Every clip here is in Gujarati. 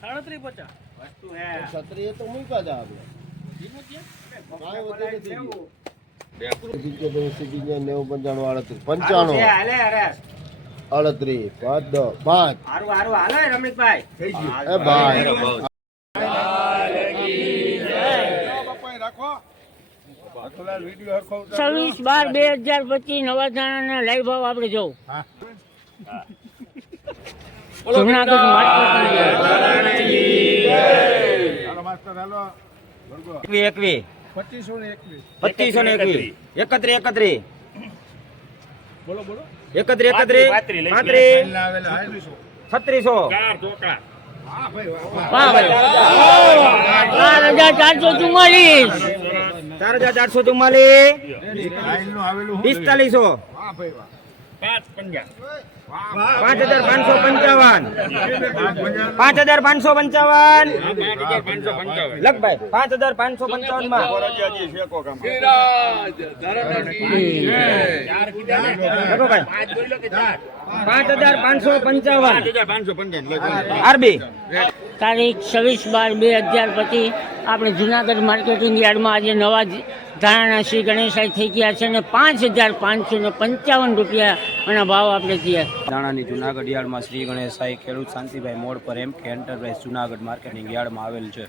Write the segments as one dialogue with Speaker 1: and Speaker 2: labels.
Speaker 1: સાડત્રીસ પચાસ.
Speaker 2: વસ્તુ હે.
Speaker 3: છત્રી તો મૂક્યા હતા આપણે. પંચાણું. અડત્રીસ પાંચ દસ પાંચ.
Speaker 2: હારું હારું હાલે રમણીકભાઈ
Speaker 3: એ ભાઈ.
Speaker 4: છવ્વીસ બાર બે હજાર પચીસ નવા દાણાના લાઈવ ભાવ આપણે જોઉં. જુનાગઢ
Speaker 2: એકવી એકવી. પચીસો ને એકવી. એકત્રી. એકત્રી
Speaker 1: બોલો બોલો.
Speaker 2: એકત્રી એકત્રી. પાંત્રી છત્રીસો.
Speaker 4: ચાર હજાર ચારસો ચુમ્માલીસ.
Speaker 2: ચાર હજાર ચારસો ચુમ્માલીસ. પિસ્તાલીસો. પાંચ હજાર પાંચસો પંચાવન. પાંચ હજાર પાંચસો પંચાવન. લખભાઈ, પાંચ હજાર પાંચસો પંચાવનમાં પાંચ હજાર પાંચસો પંચાવન. આરબી.
Speaker 4: તારીખ છવ્વીસ બાર બે હજાર પછી આપણે જુનાગઢ માર્કેટિંગ યાર્ડમાં આજે નવા ધાણાના શ્રી ગણેશાઈ થઈ ગયા છે અને પાંચ હજાર પાંચસો ને પંચાવન રૂપિયા એના ભાવ આપણે થયા
Speaker 5: દાણાની જુનાગઢ યાર્ડમાં શ્રી ગણેશાઈ ખેડૂત શાંતિભાઈ મોડ પર એમ કે એન્ટરપ્રાઇઝ જુનાગઢ માર્કેટિંગ યાર્ડમાં આવેલ છે.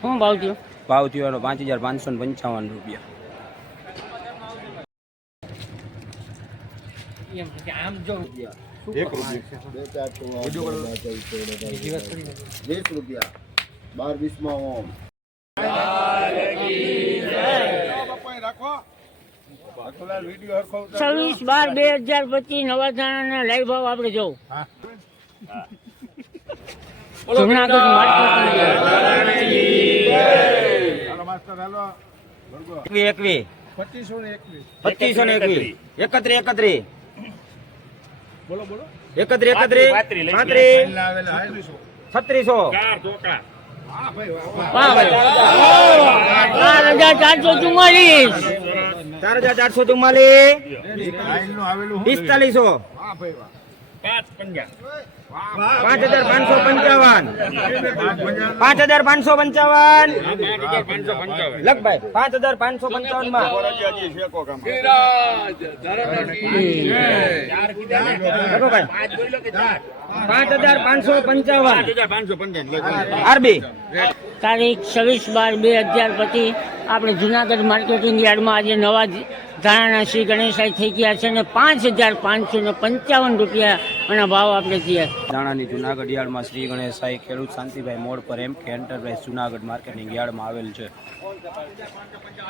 Speaker 4: શું ભાવ થયો?
Speaker 5: ભાવ થયો એનો પાંચ હજાર પાંચસો ને પંચાવન રૂપિયા.
Speaker 3: ચાર રૂપિયા. બાર વીસમાં ઓમ.
Speaker 4: છવ્વીસ બાર બે હજાર પચીસ નવા ધાણાના લાઈવ ભાવ આપણે
Speaker 2: ને પાંત્રી છત્રીસો.
Speaker 4: ચાર હજાર ચારસો ચુમ્માલીસ.
Speaker 2: ચાર હજાર ચારસો ચુમ્માલીસ. પિસ્તાલીસો. પાંચ હજાર પાંચસો પંચાવન. પાંચ હજાર પાંચસો પંચાવન. લખભાઈ પાંચ હજાર પાંચસો પંચાવનમાં પાંચ હજાર પાંચસો પંચાવન. આરબી.
Speaker 4: તારીખ છવ્વીસ બાર બે હજાર પછી આપણે જુનાગઢ માર્કેટિંગ યાર્ડમાં આજે નવા ધાણાના શ્રી ગણેશાઈ થઈ ગયા છે અને પાંચ હજાર પાંચસો ને પંચાવન રૂપિયા એના ભાવ આપણે છીએ
Speaker 5: ધાણાની જુનાગઢ યાર્ડમાં શ્રી ગણેશાઈ ખેડૂત શાંતિભાઈ મોડ પર એમ કે એન્ટરપ્રાઇઝ જુનાગઢ માર્કેટિંગ યાર્ડમાં આવેલ છે.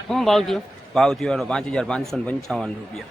Speaker 4: શું ભાવ થયો?
Speaker 5: ભાવ થયો એનો પાંચ હજાર પાંચસો ને પંચાવન રૂપિયા.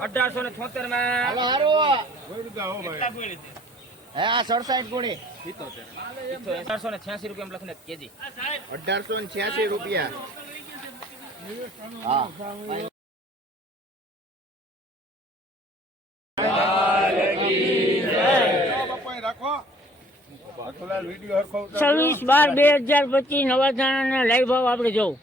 Speaker 4: અઢારસો ને છોતેરમાં
Speaker 2: અઢારસો ને છ્યાસી રૂપિયા લખીને કેજી.
Speaker 3: અઢારસો ને છ્યાસી રૂપિયા. હા.
Speaker 4: છવ્વીસ બાર બે હજાર પચીસ નવા ના લાઈવ ભાવ આપણે જોઉં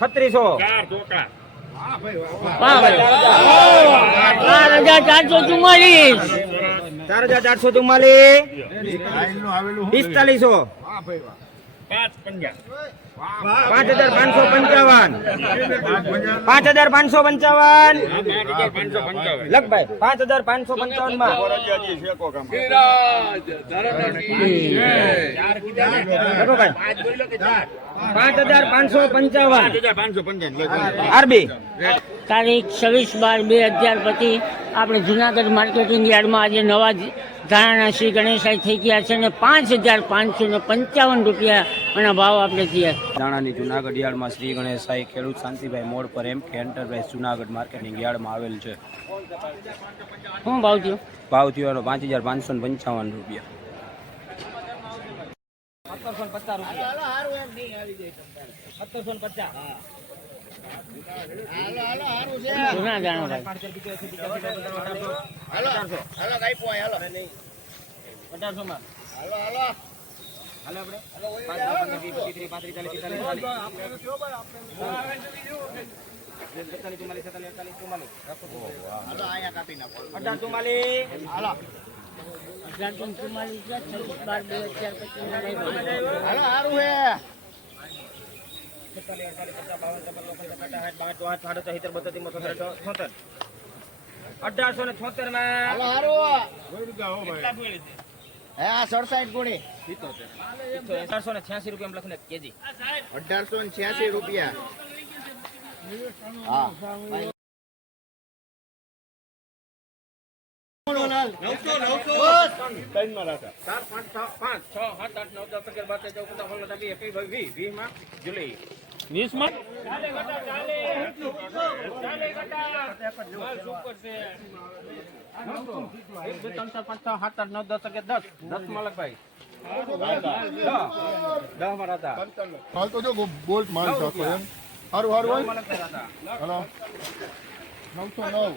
Speaker 2: છત્રીસો.
Speaker 4: ચાર હજાર ચારસો ચુમ્માલીસ.
Speaker 2: ચાર હજાર ચારસો ચુમ્માલીસ પિસ્તાલીસો. પાંચ હજાર પાંચસો પંચાવન. પાંચ હજાર પાંચસો પંચાવન. લગભગ પાંચ હજાર પાંચસો પંચાવનમાં. પાંચ હજાર પાંચસો પંચાવન. આરબી.
Speaker 4: તારીખ છવ્વીસ બાર બે હજાર પચીસ. આપણે જુનાગઢ માર્કેટિંગ યાર્ડમાં આજે નવા જ ધારાના શ્રી ગણેશાઈ થઈ ગયા છે અને પાંચ હજાર પાંચસો ને પંચાવન રૂપિયા એના ભાવ આપણે થયા.
Speaker 5: દાણાની જુનાગઢ યાર્ડમાં શ્રી ગણેશાઈ ખેડૂત શાંતિભાઈ મોડ પર એમ કે એન્ટરપ્રાઇઝ જુનાગઢ માર્કેટિંગ યાર્ડમાં આવેલ છે.
Speaker 4: શું ભાવ થયો?
Speaker 5: ભાવ થયો એનો પાંચ હજાર પાંચસો ને પંચાવન રૂપિયા.
Speaker 2: સત્તરસો પચાસ રૂપિયા. સત્તરસો પચાસ
Speaker 4: જૂના જાણો ભાઈ
Speaker 2: અઢારસો માં હાલો હાલો હાલો ત્રીસ, પાંત્રીસ, ચાલીસ, પિસ્તાલીસ. બેતાલીસ, ચુમ્માલીસ. અઢાર, ચુમ્માલીસ.
Speaker 4: ને બાર બે હજાર પચીસ હાલો લઈ ભાવ.
Speaker 2: છેતાલીસ, અડતાલીસ, પચાસ, બાવન, છપ્પન, ચોપન, પચાસ, સાઠ, બાસઠ, ચોસઠ, સાડત્રીસ, સિત્તેર, બત્રીસ, ચુમ્મોતેર, છોતેર, છોતેર. અઢારસો ને છોતેરમાં અઢારસો ને છ્યાસી રૂપિયા. લખને કેજી
Speaker 3: અઢારસો ને છ્યાસી રૂપિયા હા
Speaker 2: પાંચ. છ સાત આઠ નવ દસ અગિયાર બાર ચૌદ પંદર સોળ વીસ વીસમાં જુલાઈ. વીસમાં
Speaker 6: હાલ તો જો બોલ્ટ માલ ચાખો એમ. હારું હારું હોય? હલો. નવસો નવ.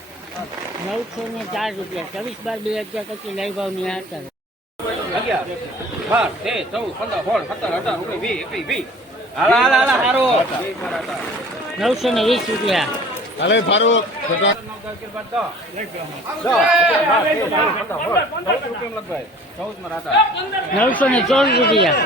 Speaker 4: નવસો ને ચાર રૂપિયા છવ્વીસ બાર બે હજાર પછી લઈ ભાવની હતા
Speaker 2: અગિયાર બાર તેર ચૌદ પંદર સોળ સત્તર અઢાર ઓગણીસ વીસ એકવીસ વીસ હાલા હાલા હાલા હારો
Speaker 4: નવસો ને વીસ રૂપિયા
Speaker 6: હાલે ફારૂક
Speaker 4: નવસો ને ચોવીસ રૂપિયા.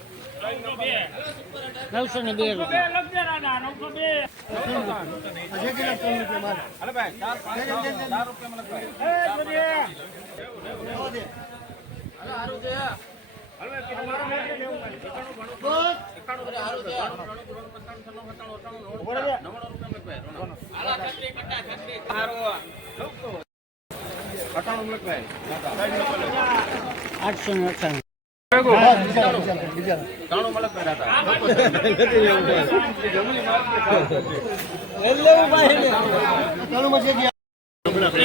Speaker 4: નવસો ને બે આઠસો ને અઠાણું.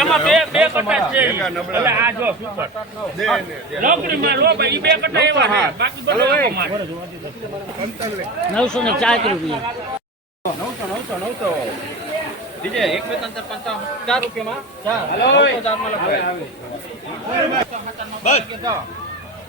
Speaker 1: એમાં બે બે કટા છે. એટલે આ જો સુપર લોકડીમાં લો ભાઈ બે કટા એવા છે. બાકી બધો
Speaker 4: નવસો ને ચાર રૂપિયા.
Speaker 2: નવસો નવસો નવસો. બીજે એક બે ત્રણ ચાર પાંચ ચાર રૂપિયામાં? ચાર હલો ચારમાં લખાય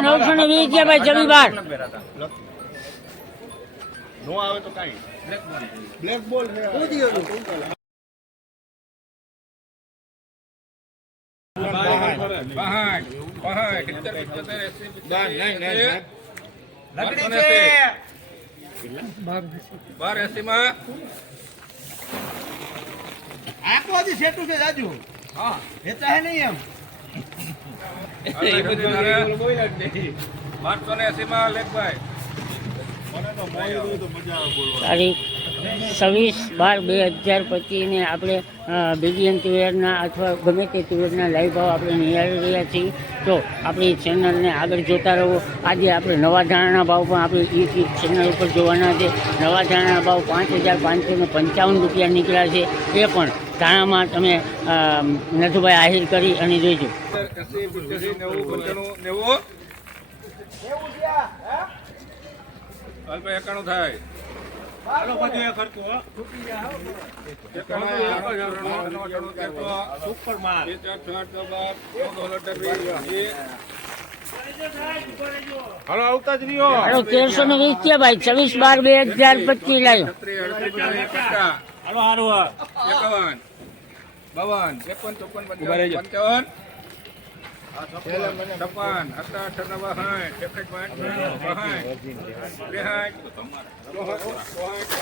Speaker 4: નવસો ને
Speaker 2: વીસ
Speaker 4: ગયા ભાઈ જમી બાર
Speaker 6: નો આવે તો કાંઈ. બ્લેક બોલ
Speaker 1: બાર એસી માં ને લેખભાઈ
Speaker 4: તારીખ છવ્વીસ બાર બે હજાર પચીસને આપણે બીજીએન તુવેરના અથવા ગમે તે તુવેરના લાઈવ ભાવ આપણે નિહાળી રહ્યા છીએ. તો આપણી ચેનલને આગળ જોતા રહો. આજે આપણે નવા ધાણાના ભાવ પણ આપણી યુટ્યુબ ચેનલ ઉપર જોવાના છે. નવા ધાણાના ભાવ પાંચ હજાર પાંચસો ને પંચાવન રૂપિયા નીકળ્યા છે. એ પણ ધાણામાં તમે નથુભાઈ આહિર કરી અને જોઈજો.
Speaker 1: એકાણું થાય
Speaker 6: હાલો આવતા જ રહ્યો.
Speaker 4: હાલો તેરસો ને વીસ છે ભાઈ છવ્વીસ બાર બે હજાર પચીસ લાવ્યો
Speaker 1: એકાવન. બાવન ત્રેપન ચોપન પંચાવન છપ્પન અઠા અઠા બાસઠ એકસઠ બાસઠ ચોસઠ ચોસઠ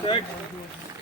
Speaker 1: સાઠ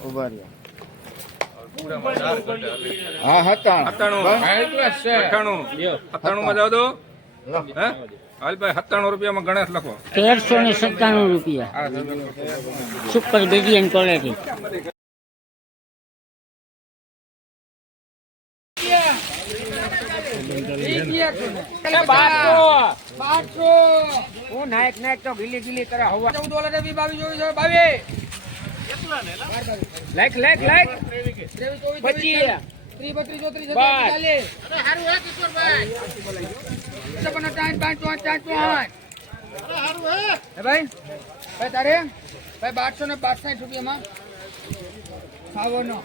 Speaker 6: ઊભા રહ્યા હા હતા
Speaker 1: સત્તાણું અઠ્ઠાણું. સત્તાણું માં જાવ દો હે? હાલ ભાઈ સત્તાણું રૂપિયામાં ગણેશ લખો.
Speaker 4: તેરસો ને સત્તાણું રૂપિયા. સુપર બેડિયન ક્વોલિટી
Speaker 2: હું નાયક નાયક તો ગીલી ગીલી કરે હવા. Like like like. પચીસ.
Speaker 7: ભાઈ. ભાઈ તારે? ભાઈ બારસો ને બાસઠ રૂપિયામાં. ખાવાનો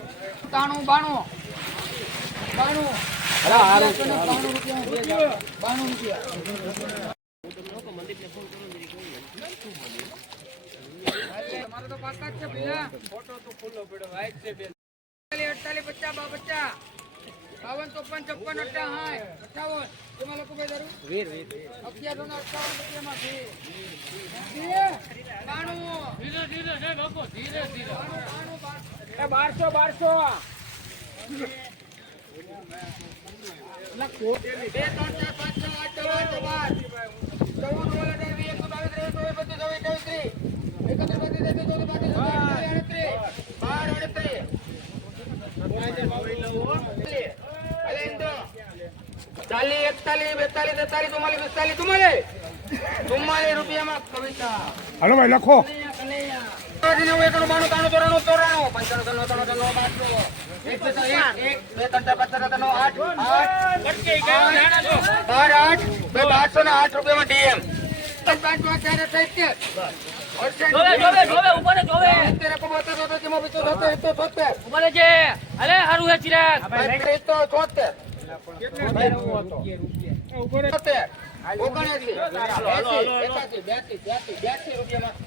Speaker 7: તાણું બાણું. બાણું. બા બાવન ચોપન છપ્પન અઠ્ઠાવન એમાં લોકો ભાઈ અગિયારસો ને રૂપિયામાં ધીરે છે લોકો ધીરે ધીરે બાણું બાણું
Speaker 2: બારસો બારસો
Speaker 7: ચાલીસ એકતાલીસ બેતાલીસ તેતાલીસ ચુમ્માલીસ પિસ્તાલીસ ચુમ્માલીસ ચુમ્માલીસ રૂપિયામાં કવિતા
Speaker 6: હલો ભાઈ, લખો.
Speaker 7: બાણું તાણું ચોરાણું ચોરાણું પંચાણું ત્રણ ત્રાણું ત્રાણું બારસો આઠ રૂપિયામાં ડીએમ.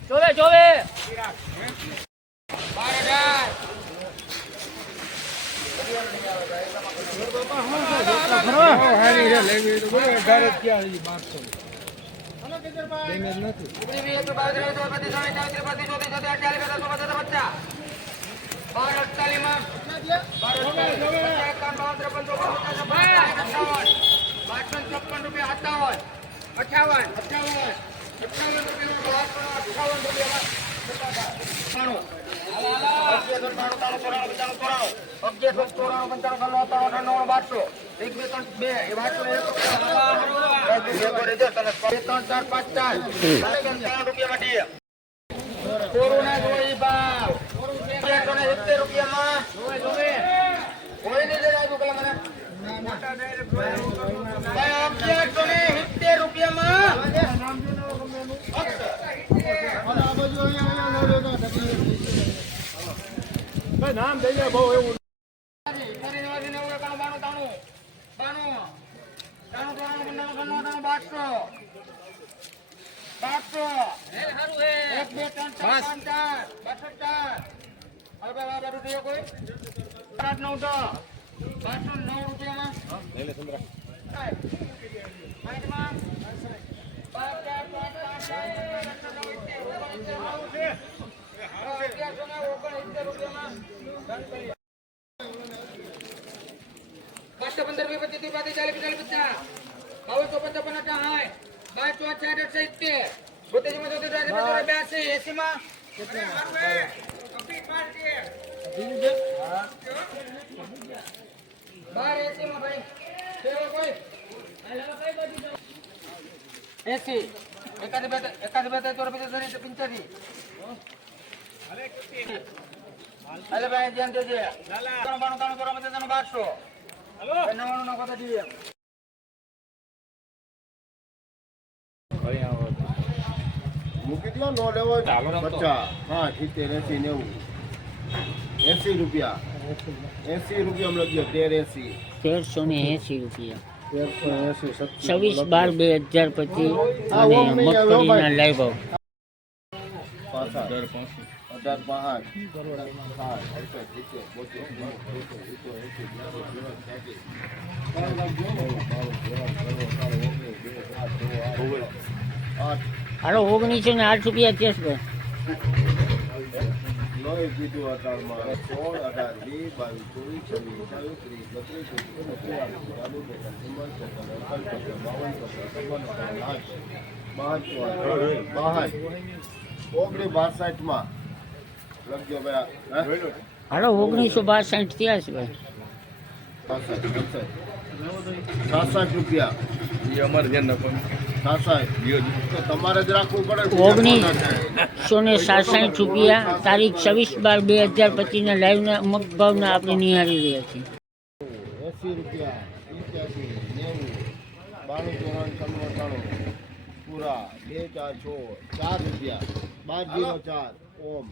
Speaker 4: જોવે જોવે.
Speaker 7: બાર હજાર બાર અડતાલીસમાં બાર બારસો ચોપન રૂપિયા સત્તાવન અઠાવન અઠાવન અઠાવન રૂપિયા અઠાવન રૂપિયા અગિયારસો ચોરાણું પંચાણું સત્તાણું અઠાણું બારસો એક બે ત્રણ ત્રણ ચાર પાંચ ચાર ત્રણ રૂપિયા માટે કોરોના જોઈ ભાવ એકસો સિત્તેર રૂપિયામાં હોય નહીં પેલા મને અગિયારસો ને સિત્તેર રૂપિયામાં
Speaker 6: અને આ બાજુ અહીંયા અહીંયા નો લેતા ભાઈ નામ દઈ દે બહુ એવું
Speaker 7: બસો પંદર વીસ પચીસ ચાલીસ પિસ્તાલીસ પચાસ. બાવન ચોપન ચોપન અઠા સાઠ બાર ચોટ સાઠ અઠ સિત્તેર બોતેરમાં ચોતેર ચોતેર બ્યાસી એસી માં બાર એસી માં ભાઈ એસી. એકાદી બે એકાદી બે ચોર પંચોતેર પંચાસી. અલે ભાઈ પંચાસ ત્રણ બારસો. નવ્વાણું નાખો તો દઈએ
Speaker 3: મૂકી દો નો લેવો પચાસ હા સિત્તેર એસી નેવું એસી રૂપિયા. એસી રૂપિયા લખ્યો તેર એસી
Speaker 4: તેરસો ને એંસી રૂપિયા છવ્વીસ બાર બે હજાર પચીસ. અને મગફળીના લાઈવ ભાવ
Speaker 3: અઢાર પાંચ
Speaker 4: હાલો ઓગણીસો ને આઠ રૂપિયા કેસ ભાઈ
Speaker 3: લોહી કીધું અઢારમાં સોળ અઢાર વીસ બાવીસ ચોવીસ છવ્વીસ અઠ્ઠાવીસ ત્રીસ બત્રીસ બાવન અડતાલીસ પચાસ બાવન બાસઠ ઓગણીસ બાસઠમાં. લખજો ભાઈ
Speaker 4: હાલો ઓગણીસો બાસઠ થયા છે ભાઈ
Speaker 3: સાસઠ રૂપિયા. તમારે જ રાખવું પડે રાખે?
Speaker 4: ઓગણીસો ને સાસઠ રૂપિયા તારીખ છવ્વીસ બાર બે હજાર પચીસના લાઈવના ભાવના આપણે નિહાળી રહ્યા છીએ.
Speaker 3: એસી રૂપિયા પંચ્યાસી નેવું બાણું ચોરાણું ત્રણ અઠાણું પૂરા બે ચાર છ ચાર રૂપિયા. બાર જીરો ચાર. ઓમ.